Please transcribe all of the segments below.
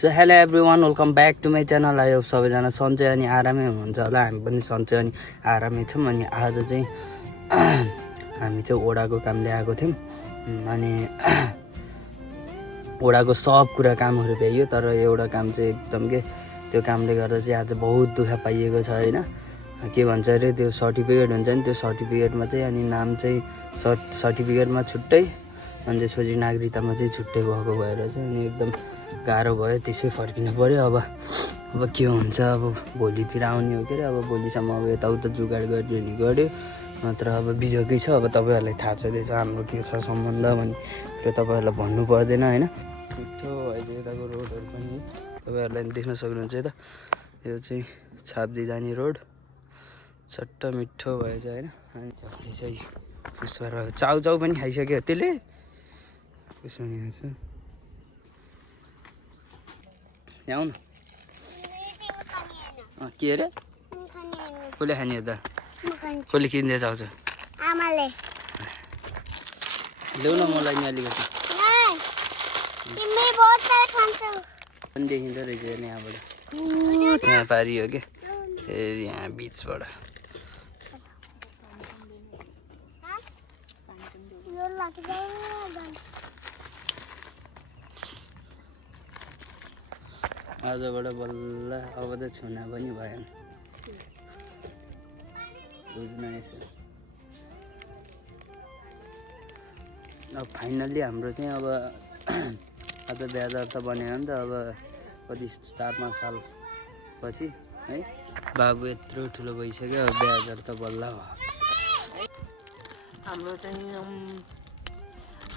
So hello everyone, welcome back to my channel. I hope सबैजना सन्चै अनि आरामै हुनुहुन्छ होला। हामी पनि सन्चै अनि आरामै छौँ। अनि आज चाहिँ हामी चाहिँ ओडाको कामले आएको थियौँ। अनि ओडाको सब कुरा कामहरू भ्याइयो, तर एउटा काम चाहिँ एकदम के त्यो कामले गर्दा चाहिँ आज बहुत दुःख पाइएको छ होइन। के भन्छ अरे त्यो सर्टिफिकेट हुन्छ नि, त्यो सर्टिफिकेटमा चाहिँ अनि नाम चाहिँ सर्टिफिकेटमा छुट्टै अनि त्यसपछि नागरिकतामा चाहिँ छुट्टै भएको भएर चाहिँ अनि एकदम गाह्रो भयो। त्यसै फर्किनु पऱ्यो। अब के हुन्छ, अब भोलितिर आउने हो के अरे। अब भोलिसम्म अब यताउता जुगाड गरिदिनु गऱ्यो, नत्र अब बिजोकै छ। अब तपाईँहरूलाई थाहा छँदैछ हाम्रो के छ सम्बन्ध भने, त्यो तपाईँहरूलाई भन्नु पर्दैन होइन। मिठो भएछ यताको रोडहरू पनि, तपाईँहरूलाई देख्न सक्नुहुन्छ यता। यो चाहिँ छाप्दी जाने रोड सट्ट मिठो भएछ होइन। अनि झट्टै चाहिँ पुष्पा चाउ पनि खाइसक्यो त्यसले। पुष्पा यहाँ न के अरे कसले खाने हो त? कसले किन्दै आउँछ? आमाले। ल्याउ न मलाई नि अलिकति। पनि देखिँदो रहेछ यहाँबाट, यहाँ पारि हो क्या, फेरि यहाँ बिचबाट। आजबाट बल्ल अब त छुना पनि भएन, बुझ्न यसो। अब फाइनल्ली हाम्रो चाहिँ अब आज ब्याजर त बन्यो नि त। अब कति 4-5 साल पछि है, बाबु यत्रो ठुलो भइसक्यो, अब ब्याजर त बल्ल भयो। हाम्रो चाहिँ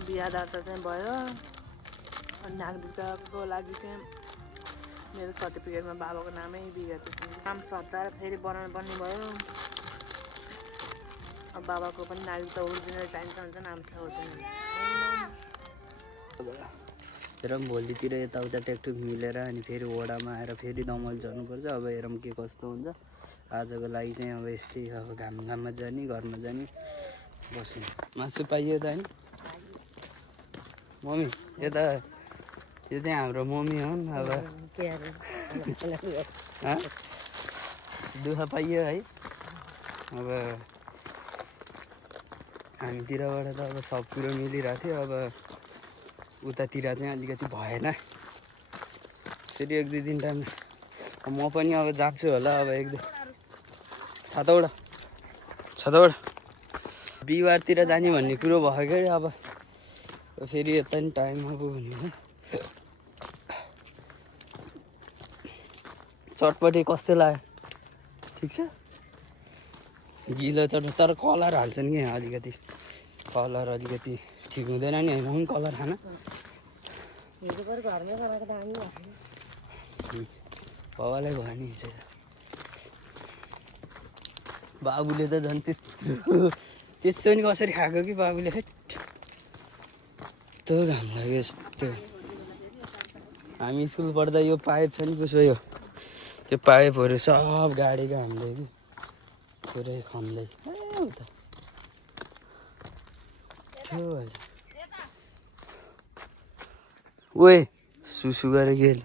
बिहा दर्ता चाहिँ भयो। अनि नागरिकताको लागि चाहिँ मेरो सर्टिफिकेटमा बाबाको नामै बिग्रेको थियो। नाम सताएर फेरि बनाउनु पर्ने भयो। अब बाबाको पनि नागरिकता ओरिजिनल चाहिन्छ हुन्छ, नाम छ ओरिजिनल। हेरौँ भोलितिर यताउता टेकटुक मिलेर अनि फेरि ओडामा आएर फेरि दमल झर्नुपर्छ। अब हेरौँ के कस्तो हुन्छ। आजको लागि चाहिँ अब यस्तै, अब घाममा जाने, घरमा जाने, बस्ने। मासु पाइयो त होइन मम्मी? यता यो चाहिँ हाम्रो मम्मी हो नि। अब दुःख पाइयो है। अब हामीतिरबाट त अब सब कुरो मिलिरहेको थियो, अब उतातिर चाहिँ अलिकति भएन। फेरि 1-2 दिन टाइम म पनि अब जान्छु होला। अब 1-2 छतौडा बिहिबारतिर जाने भन्ने कुरो भयो क्या। अब फेरि यता नि टाइम अब हुने हो। चटपटी कस्तो लाग्यो? ठिक छ, गिलो चट, तर कलर हाल्छन् कि यहाँ अलिकति। कलर अलिकति ठिक हुँदैन नि होइन कलर खाना। बाबालाई भयो नि बाबुले त झन् त्यस्तो नि कसरी खाएको कि बाबुले। यस्तो घाम लाग्यो यस्तो। हामी स्कुल पढ्दा यो पाइप छ नि कसो, यो त्यो पाइपहरू सब गाडीको हामीले कि पुरै खन्दै उता ओए सुसु गरेर गेल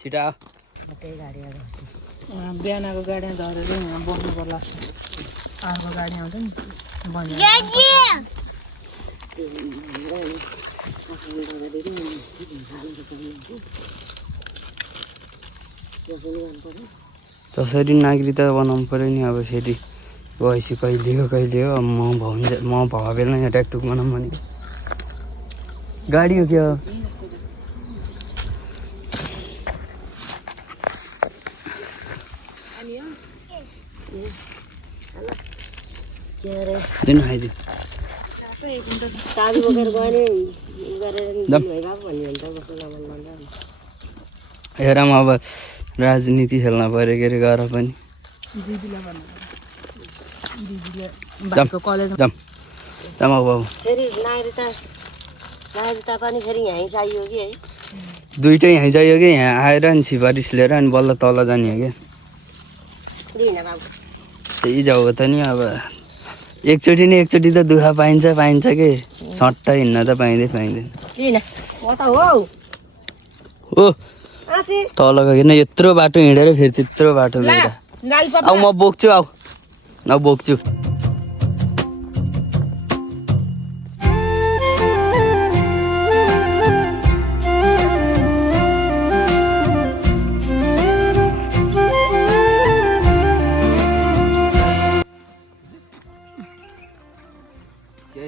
छिटा। बिहानको गाडीमा झरेर यहाँ बस्नु पर्ला। अर्को गाडी आउँछ नि त्यसरी नागरिकता बनाउनु पऱ्यो नि। अब फेरि गएपछि कहिले हो म भयो बेला यहाँ ट्याकटुक बनाऊँ भने गाडी हो क्या दिन खाइदियो। हेरौँ अब राजनीति खेल्न पऱ्यो के अरे, गर पनि बाबु दुइटै यहीँ चाहियो कि यहाँ आएर नि सिफारिस लिएर अनि बल्ल तल जाने हो क्या। त्यही जाऊ त नि। अब एकचोटि त दुःख पाइन्छ कि सट्ट हिँड्न त पाइँदैन। ओ तल गएन यत्रो बाटो हिँडेर फेरि त्यत्रो बाटो गएर आऊ म बोक्छु आऊ न बोक्छु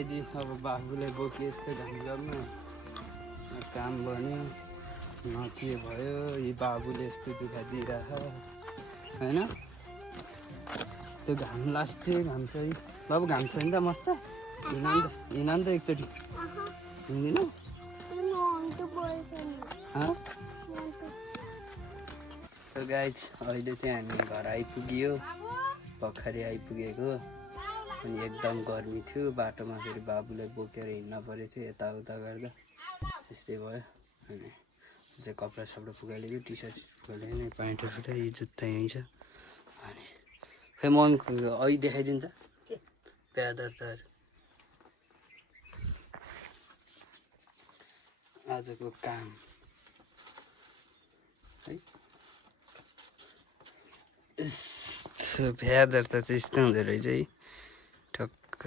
जी अब बाबुले बोके यस्तो घाम गर्नु काम भन्यो न के भयो यी बाबुले यस्तो दुःख दिइरह होइन यस्तो घाम लास्टै घाम चाहिँ बाबु घाम छ नि त मस्त हिँड नि त एकचोटि हिँड्दिनौ गाइज अहिले चाहिँ हामी घर आइपुग्यो भर्खरै आइपुगेको अनि एकदम गर्मी थियो बाटोमा फेरि बाबुलाई बोकेर हिँड्न परेको थियो यताउता गर्दा त्यस्तै भयो अनि चाहिँ कपडा सपडा फुगाइदियो टी सर्ट फुगाइदियो प्यान्ट फुटा यो जुत्ता यहीँ छ अनि खै मन अहिले देखाइदिन्छ प्यादरताहरू आजको काम है भ्यादर त त्यस्तो हुँदो रहेछ है ठक्क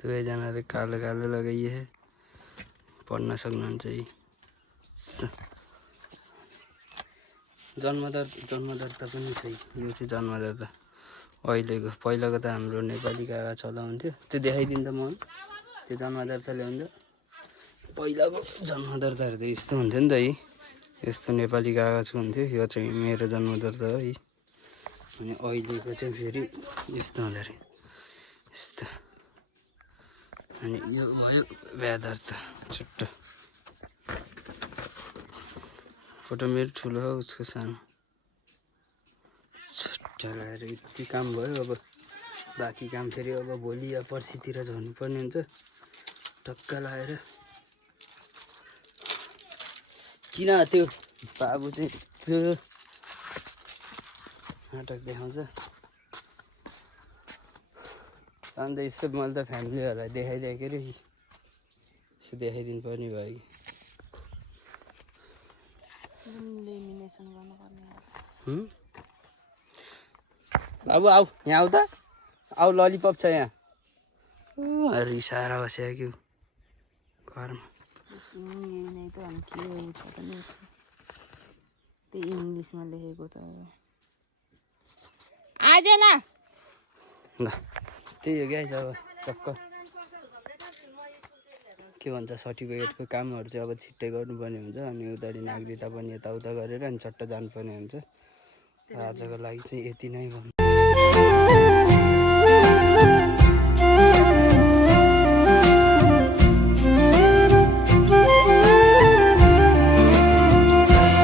दुवैजनाले कालो कालो लगाइए पढ्न सक्नुहुन्छ है जन्मदर्ता पनि छ यो चाहिँ जन्मदर्ता अहिलेको पहिलाको त हाम्रो नेपाली कागज चलाउँथ्यो त्यो देखाइदिनु त म त्यो जन्मदर्ता ल्याउँदा पहिलाको जन्मदर्ताहरू त यस्तो हुन्थ्यो नि त है यस्तो नेपाली कागजको हुन्थ्यो यो चाहिँ मेरो जन्मदर्ता हो है अनि अहिलेको चाहिँ फेरि यस्तो हुँदो रहेछ यस्तो अनि यो भयो भ्यादर्ता छुट्टो फोटो मेरो ठुलो हो उसको सानो छुट्टा लगाएर यति काम भयो अब बाँकी काम फेरि अब भोलि या पर्सितिर झर्नुपर्ने हुन्छ टक्क लगाएर किन त्यो बाबु चाहिँ यस्तो नाटक देखाउँछ अन्त यसो मैले त फ्यामिलीहरूलाई देखाइदिएको अरे यसो देखाइदिनु पर्ने भयो कि बाबु आऊ यहाँ आऊ त आऊ ललिपप छ यहाँ रिसाएर बस्यो कि घरमा त्यही इङ्ग्लिसमा लेखेको त आजन ल त्यही हो क्या अब टक्क के भन्छ सर्टिफिकेटको कामहरू चाहिँ अब छिट्टै गर्नुपर्ने हुन्छ अनि उतारि नागरिकता पनि यताउता गरेर अनि चट्ट जानुपर्ने हुन्छ आजको लागि चाहिँ यति नै भन्नु